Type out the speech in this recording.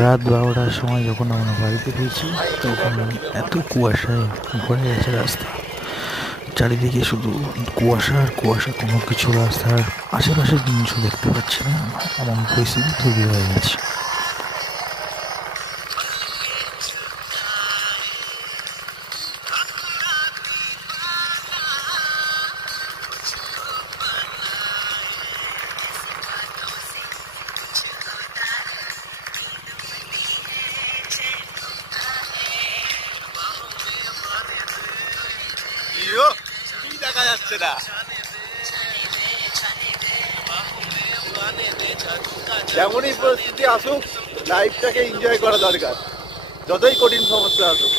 রাত 12টার সময় যখন আমরা বাড়িতে ফিরছি তখন এত কুয়াশায় ভরে গেছে রাস্তা। চারিদিকে শুধু কুয়াশা আর কুয়াশা, কোনো কিছু রাস্তার আশেপাশের জিনিস দেখতে পাচ্ছি না, এমন পরিস্থিতি তৈরি হয়ে গেছে। দেখা যাচ্ছে না। যেমনই পরিস্থিতি আসুক, লাইফটাকে এনজয় করা দরকার, যতই কঠিন সমস্যা আসুক।